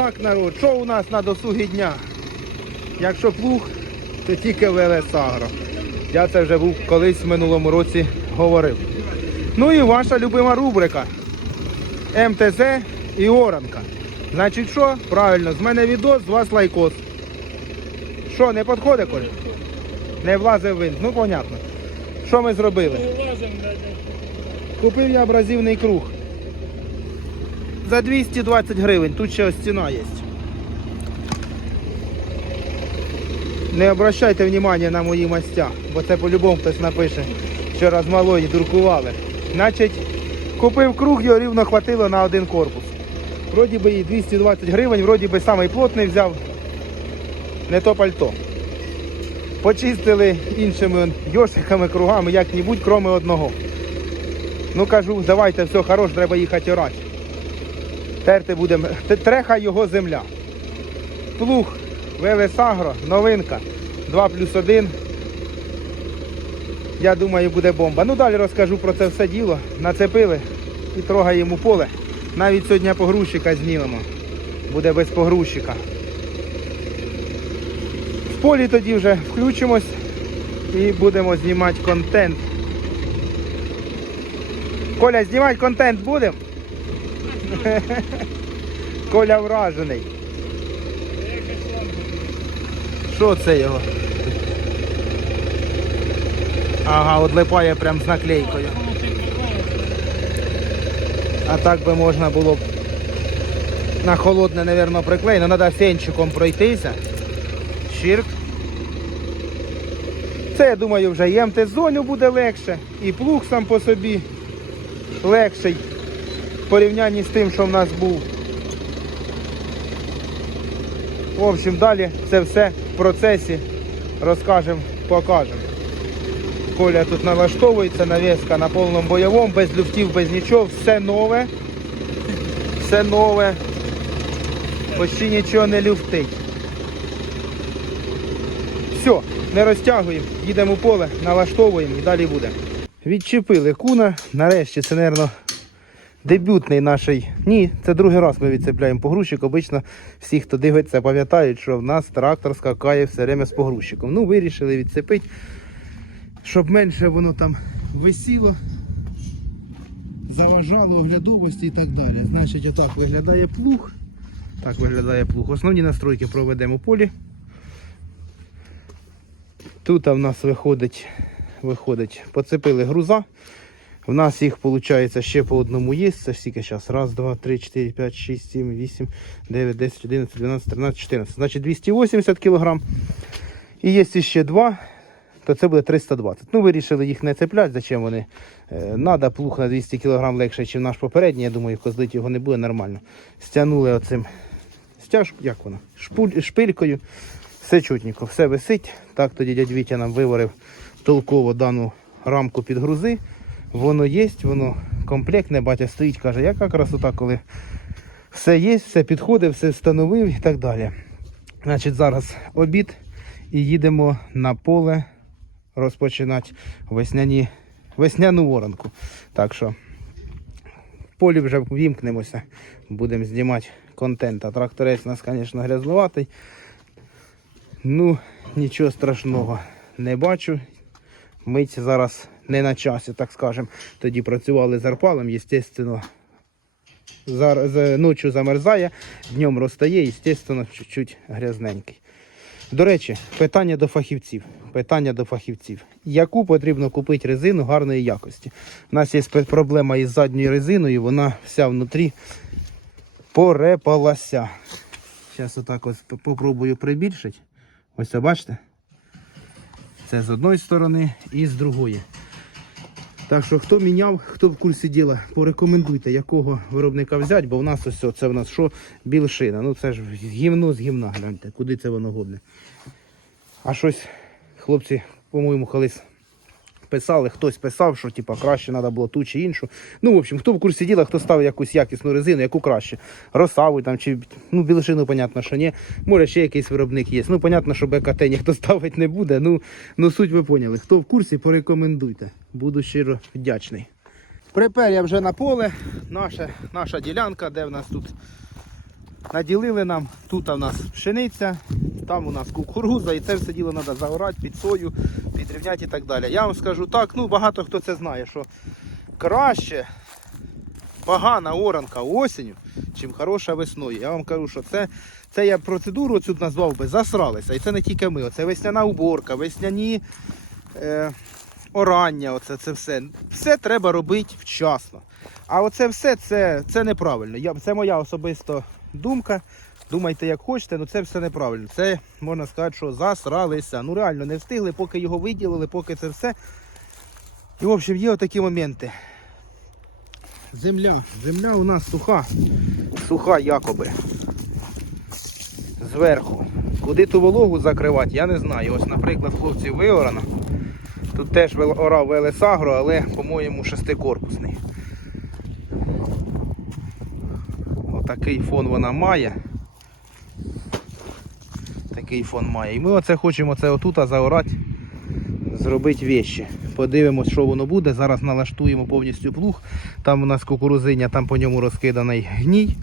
Так, народ, що у нас на досугі дня? Якщо плуг, то тільки Велесагро. Я це вже був колись в минулому році говорив. Ну і ваша любима рубрика МТЗ і Оранка. Значить що? Правильно, з мене відос, з вас лайкос. Що, не підходить, Коль? Не влазив винт. Ну, понятно. Що ми зробили? Купив я абразивний круг. За 220 гривень. Тут ще ось ціна є. Не обращайте внимання на мої мастя, бо це по-любому хтось напише, що розмалої дуркували. Значить, купив круг, його рівно хватило на один корпус. Вроді би і 220 гривень, вроді би самий плотний взяв, не то пальто. Почистили іншими йошиками, кругами, як-небудь, кроме одного. Ну кажу, давайте, все хорош, треба їхати орати. Терти будемо. Треха його земля. Плуг Велесагро, новинка. 2 плюс 1. Я думаю, буде бомба. Ну далі розкажу про це все діло. Нацепили і трогаємо поле. Навіть сьогодні погрузчика знімемо. Буде без погрузчика. В полі тоді вже включимось і будемо знімати контент. Коля, знімати контент будемо? Коля вражений. Що це його? Ага, от липає прям з наклейкою. А так би можна було б на холодне, напевно, приклеїти. Треба фенчиком пройтися. Щирк. Це, я думаю, вже і МТ-зоню буде легше, і плуг сам по собі легший порівнянні з тим, що в нас був. В общем, далі це все в процесі розкажемо, покажемо. Коля тут налаштовується, навіска на повному бойовому, без люфтів, без нічого, все нове. Все нове. Почти нічого не люфтить. Все, не розтягуємо, їдемо у поле, налаштовуємо і далі буде. Відчепили куна. Нарешті це, мабуть, дебютний наш. Ні, це другий раз ми відцепляємо погрузчик. Обично всі, хто дивиться, пам'ятають, що в нас трактор скакає все время з погрузчиком. Ну, вирішили відцепити, щоб менше воно там висіло, заважало оглядовості і так далі. Значить, отак виглядає плуг. Так виглядає плуг. Основні настройки проведемо у полі. Тут в нас виходить, виходить, поцепили груза. У нас їх виходить ще по одному є. Це скільки зараз? Раз, два, три, чотири, п'ять, шість, сім, вісім, дев'ять, десять, одинадцять, дванадцять, тринадцять, чотирнадцять. Значить 280 кг. І є ще два, то це буде 320. Ну, вирішили їх не цепляти. Зачем вони? Е, Надо плуг на 200 кг легше, ніж наш попередній. Я думаю, козлити його не буде нормально. Стягнули оцим стяжку, як вона? Шпуль, шпилькою. Все чутненько, все висить. Так тоді дядь Вітя нам виварив толково дану рамку під грузи. Воно є, воно комплектне, батя стоїть, каже, яка красота, коли все є, все підходить, все встановив і так далі. Значить, зараз обід і їдемо на поле розпочинати весняні, весняну воронку. Так що в полі вже вімкнемося, будемо знімати контент. А тракторець у нас, звісно, грязлуватий. Ну, нічого страшного не бачу. Мить зараз не на часі, так скажемо. Тоді працювали з арпалом, звісно. Зар... Ночі замерзає, днем розтає, звісно, чуть-чуть грязненький. До речі, питання до фахівців. Питання до фахівців. Яку потрібно купити резину гарної якості? У нас є проблема із задньою резиною, вона вся внутрі порепалася. Зараз отак ось попробую прибільшити. Ось бачите? Це з одної сторони і з другої. Так що хто міняв, хто в курсі діла, порекомендуйте, якого виробника взяти, бо в нас ось це в нас що білшина. Ну це ж гівно з гівна, гляньте, куди це воно годне. А щось, хлопці, по-моєму, колись писали, хтось писав, що типа, краще треба було ту чи іншу. Ну, в общем, хто в курсі діла, хто ставив якусь якісну резину, яку краще. Росаву там чи ну, білишину, понятно, що ні. Може ще якийсь виробник є. Ну, понятно, що БКТ ніхто ставить не буде. Ну, ну суть ви поняли. Хто в курсі, порекомендуйте. Буду щиро вдячний. Припер я вже на поле. Наша, наша ділянка, де в нас тут Наділили нам, тут у нас пшениця, там у нас кукуруза, і це все діло треба загорати під сою, підрівняти і так далі. Я вам скажу так, ну багато хто це знає, що краще погана оранка осінню, чим хороша весною. Я вам кажу, що це, це я процедуру цю назвав би засралися. І це не тільки ми. Це весняна уборка, весняні е, орання, оце це все. Все треба робити вчасно. А оце все це, це неправильно. Я, це моя особиста думка. Думайте, як хочете, але це все неправильно. Це можна сказати, що засралися. Ну реально не встигли, поки його виділили, поки це все. І в общем, є отакі моменти. Земля. Земля у нас суха. Суха якоби. Зверху. Куди ту вологу закривати, я не знаю. Ось, наприклад, хлопці виорано. Тут теж орав Велесагро, але, по-моєму, шестикорпусний. Отакий фон вона має. Такий фон має. І ми оце хочемо це отут заорати, зробити вещі. Подивимось, що воно буде. Зараз налаштуємо повністю плуг. Там у нас кукурузиня, там по ньому розкиданий гній.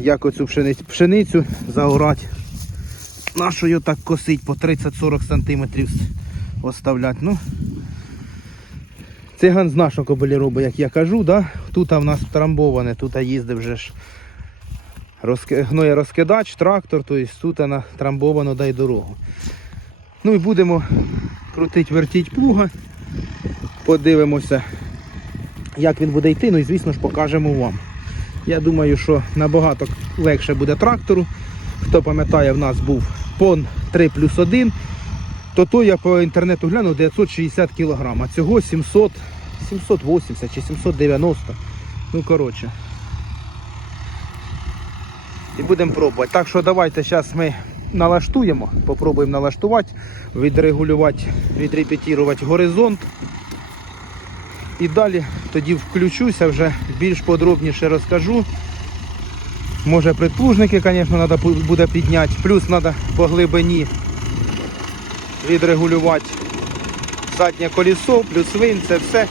Як оцю пшеницю, пшеницю заорати. Нашою так косить по 30-40 см оставляти. Ну, циган з нашого кобилі робить, як я кажу, да? тут в нас трамбоване, тут їздив вже ж гноє розкидач, трактор, тобто тут трамбовано дай дорогу. Ну і будемо крутити, вертіть плуга, подивимося, як він буде йти, ну і звісно ж покажемо вам. Я думаю, що набагато легше буде трактору. Хто пам'ятає, в нас був пон 3 плюс 1, то то я по інтернету глянув 960 кг, а цього 700, 780 чи 790. Ну коротше. І будемо пробувати. Так що давайте зараз ми налаштуємо, попробуємо налаштувати, відрегулювати, відрепетірувати горизонт. І далі тоді включуся, вже більш подробніше розкажу. Може предплужники, звісно, треба буде підняти. Плюс треба по глибині відрегулювати заднє колесо, плюс вин, це все.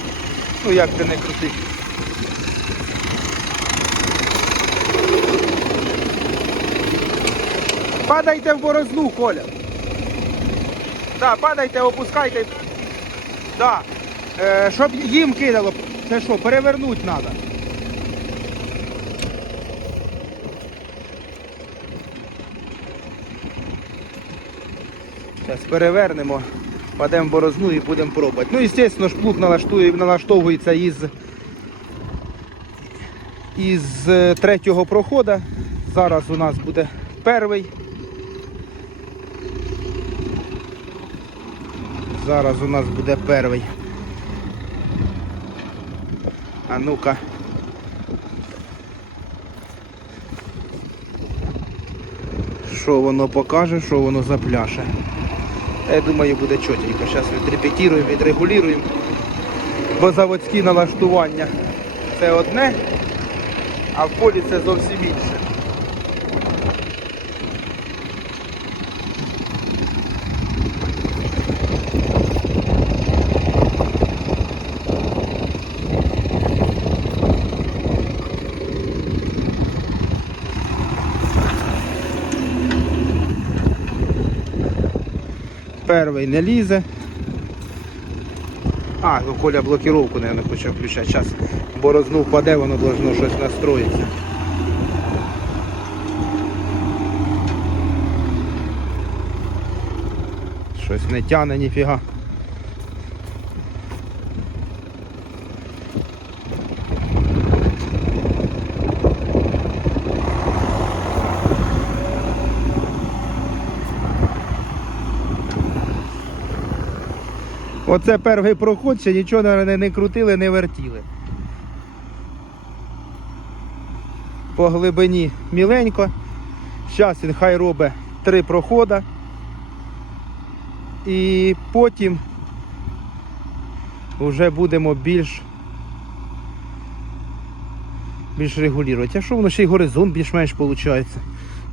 Ну як ти не крути. Падайте в борозну, Коля. Да, падайте, опускайте. Да. Е, щоб їм кидало, це що, перевернути треба. Зараз перевернемо, падемо в борозну і будемо пробувати. Ну, звісно ж, плуг налаштовується із, із е, третього проходу. Зараз у нас буде перший. Зараз у нас буде перший. А ну-ка. Що воно покаже, що воно запляше. Я думаю, буде чотенько. Зараз відрепетіруємо, відрегулюємо. Бо заводські налаштування це одне, а в полі це зовсім інше. Перший не лізе. А, ну Коля блокировку, не хоче включати. Зараз борозну впаде, воно должно щось настроїтися. Щось не тяне ніфіга. Оце перший проход, ще нічого не, не крутили, не вертіли. По глибині міленько. Зараз він хай робить три проходи. І потім вже будемо більш більш регулювати. А що воно ще й горизонт більш-менш виходить.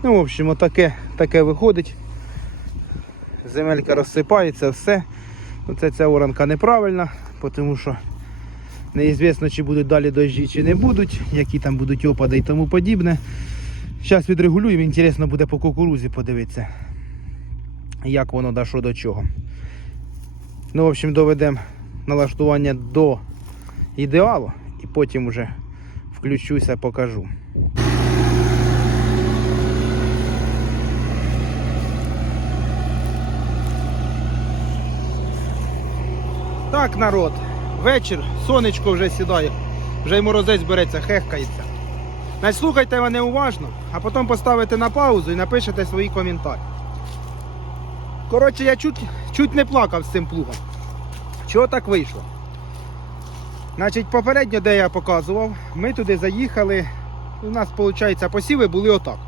Ну, в общем, отаке таке виходить. Земелька розсипається, все. Оце ця оранка неправильна, тому що Неізвісно, чи будуть далі дощі, чи не будуть, які там будуть опади і тому подібне. Зараз відрегулюємо, інтересно буде по кукурузі подивитися, як воно да що до чого. Ну, в общем, доведемо налаштування до ідеалу і потім вже включуся, покажу. Так, народ, вечір, сонечко вже сідає, вже й морозець береться, хехкається. Значить, слухайте мене уважно, а потім поставите на паузу і напишете свої коментарі. Коротше, я чуть, чуть не плакав з цим плугом. Чого так вийшло? Значить, попередньо, де я показував, ми туди заїхали. У нас, виходить, посіви були отак.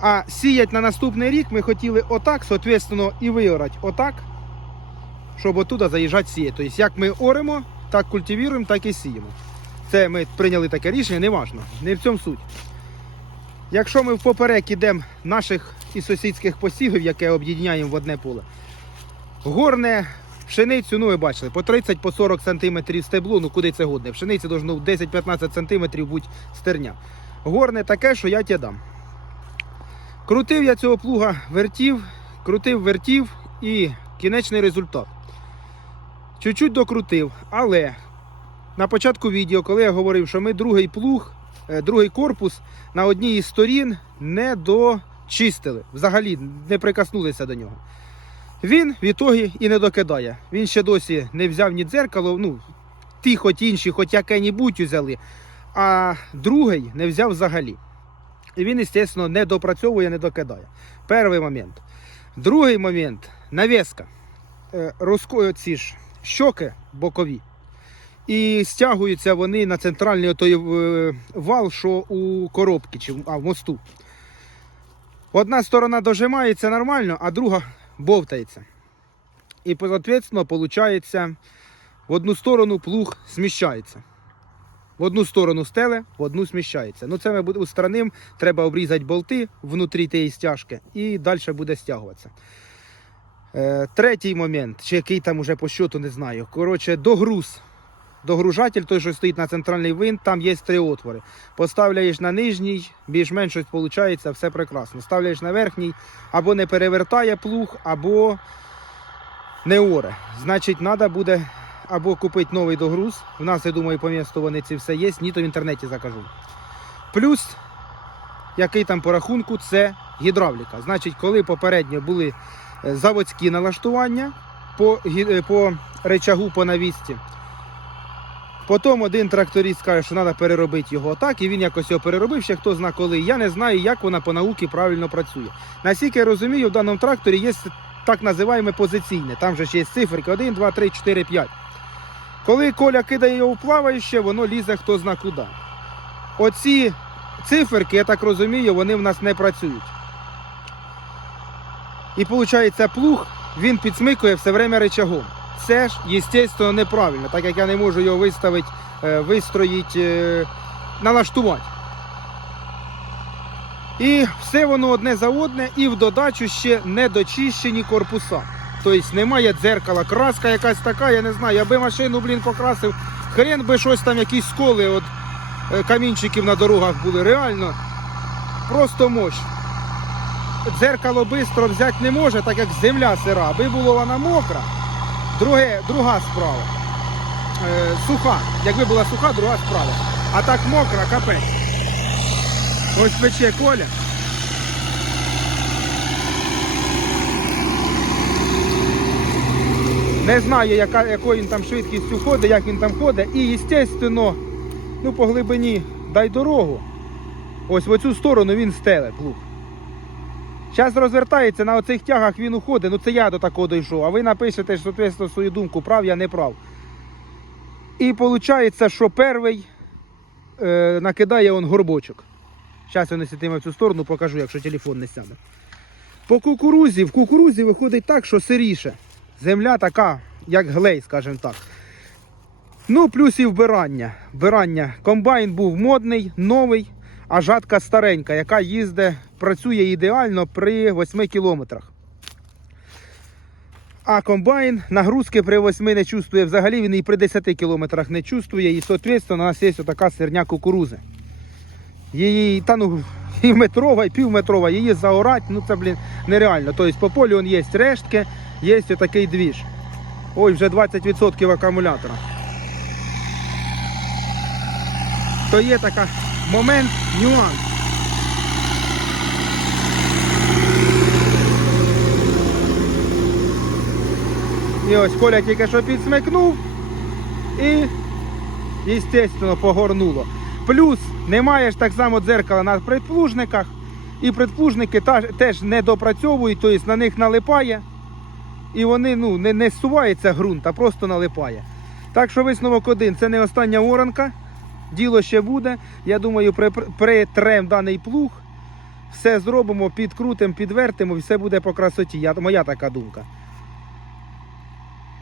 А сіять на наступний рік ми хотіли отак, соответственно, і виорати отак, щоб отуда заїжджати сіяти. Тобто, як ми оремо, так культивуємо, так і сіємо. Це ми прийняли таке рішення, не важно, не в цьому суть. Якщо ми впоперек ідемо наших і сусідських посівів, яке об'єднаємо в одне поле, горне пшеницю, ну ви бачили, по 30 по 40 см стебло, ну куди це годне? Пшениці должно 10-15 см бути стерня. Горне таке, що я тебе дам. Крутив я цього плуга, вертів, крутив, вертів і кінечний результат. Чуть-чуть докрутив, але на початку відео, коли я говорив, що ми другий плуг, е, другий корпус на одній із сторін не дочистили, взагалі не прикоснулися до нього. Він в ітогі і не докидає. Він ще досі не взяв ні дзеркало, ну, ті, хоч інші, хоч яке-небудь взяли, а другий не взяв взагалі. І він, звісно, не допрацьовує, не докидає. Перший момент. Другий момент навіска. Е, Розко... Ці ж щоки бокові. І стягуються вони на центральний отой е, вал, що у коробці, чи а, в мосту. Одна сторона дожимається нормально, а друга бовтається. І, соответственно, виходить, в одну сторону плуг зміщається. В одну сторону стеле, в одну сміщається. Ну, це ми устраним, треба обрізати болти внутрі тієї стяжки і далі буде стягуватися. Е, третій момент, чи який там уже по щоту, не знаю. Коротше, догруз. Догружатель, той, що стоїть на центральний винт, там є три отвори. Поставляєш на нижній, більш-менш щось виходить, все прекрасно. Ставляєш на верхній, або не перевертає плуг, або не оре. Значить, треба буде або купити новий догруз. У нас, я думаю, по місту вони ці все є, ні то в інтернеті закажу. Плюс, який там по рахунку, це гідравліка. Значить, коли попередньо були заводські налаштування по, е, по речагу, по навісті. Потім один тракторист каже, що треба переробити його так, і він якось його переробив, ще хто зна коли. Я не знаю, як вона по науці правильно працює. Наскільки я розумію, в даному тракторі є так називаємо позиційне. Там же ще є циферки 1, 2, 3, 4, 5. Коли Коля кидає його в плаваюче, воно лізе хто зна куди. Оці циферки, я так розумію, вони в нас не працюють. І виходить, плуг він підсмикує все время рычагом. Це ж, звісно, неправильно, так як я не можу його виставити, е, вистроїти, е, налаштувати. І все воно одне за одне, і в додачу ще недочищені корпуса. Тобто немає дзеркала, краска якась така, я не знаю, аби машину, блін, покрасив, хрен би щось там, якісь сколи от е, камінчиків на дорогах були. Реально, просто мощ. Дзеркало швидко взяти не може, так як земля сира. Аби була вона мокра, друге, друга справа. Е, суха. Якби була суха, друга справа. А так мокра, капець. Ось пече Коля. Не знаю, яка, якою він там швидкістю ходить, як він там ходить. І, звісно, ну, по глибині дай дорогу. Ось в оцю сторону він стеле плуг. Зараз розвертається на оцих тягах, він уходить. Ну це я до такого дійшов. А ви напишете, соответственно, свою думку, прав я не прав. І виходить, що перший е, накидає он горбочок. Зараз я не сітиме в цю сторону, покажу, якщо телефон не сяде. По кукурузі, в кукурузі виходить так, що сиріше. Земля така, як глей, скажімо так. Ну, плюс і вбирання. Вбирання. Комбайн був модний, новий, а жатка старенька, яка їздить, працює ідеально при 8 кілометрах. А комбайн нагрузки при 8 не чувствує взагалі, він і при 10 кілометрах не чувствує. І, соответственно, у нас є така сирня кукурузи. Її, та ну, і метрова, і півметрова, її заорать, ну це, блін, нереально. Тобто по полю он є рештки, є отакий двіж. Ой, вже 20% акумулятора. То є така момент, нюанс. І ось Коля тільки що підсмикнув і, звісно, погорнуло. Плюс немає ж так само дзеркала на предплужниках, і предплужники теж не допрацьовують, тобто на них налипає. І вони ну, не, не сувається ґрунт, а просто налипає. Так що висновок один, це не остання оранка. Діло ще буде. Я думаю, при- притрем даний плуг, все зробимо, підкрутимо, підвертимо, і все буде по красоті. Я, моя така думка.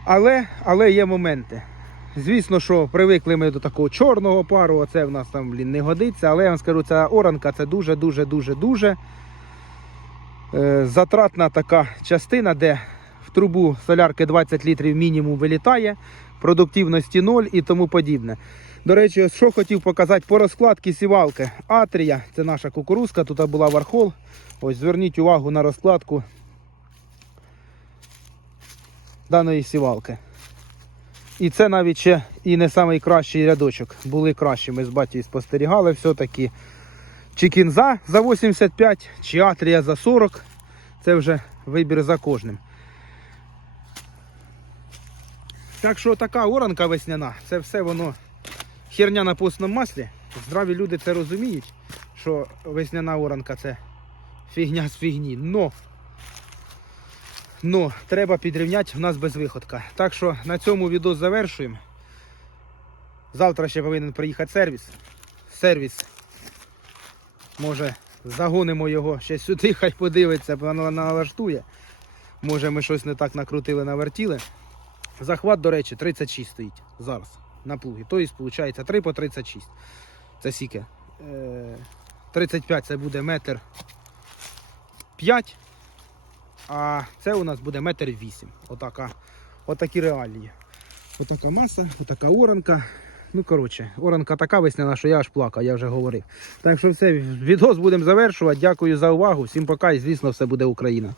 Але, але є моменти. Звісно, що привикли ми до такого чорного пару, оце в нас там блін, не годиться, але я вам скажу, ця оранка це дуже-дуже-дуже-дуже е, затратна така частина, де в трубу солярки 20 літрів мінімум вилітає, продуктивності 0 і тому подібне. До речі, що хотів показати по розкладці сівалки. Атрія, це наша кукурузка, тут була вархол. Ось зверніть увагу на розкладку даної сівалки. І це навіть ще і не найкращий рядочок. Були кращі. Ми з батьком спостерігали все-таки. Чи кінза за 85, чи атрія за 40. Це вже вибір за кожним. Так що така оранка весняна, це все воно херня на постному маслі. Здраві люди це розуміють, що весняна оранка це фігня з фігні. Но Ну, треба підрівняти в нас без виходка. Так що на цьому відео завершуємо. Завтра ще повинен приїхати сервіс. Сервіс. Може загонимо його ще сюди, хай подивиться, налаштує. Може ми щось не так накрутили, навертіли. Захват, до речі, 36 стоїть зараз на плугі. Тобто, виходить, 3 по 36. Це сіки. 35 це буде метр 5. А це у нас буде метр вісім. Отака, отакі реалії. Отака маса, отака оранка. Ну, коротше, оранка така весняна, що я аж плакав, я вже говорив. Так що все, відос будемо завершувати. Дякую за увагу. Всім пока і звісно, все буде Україна.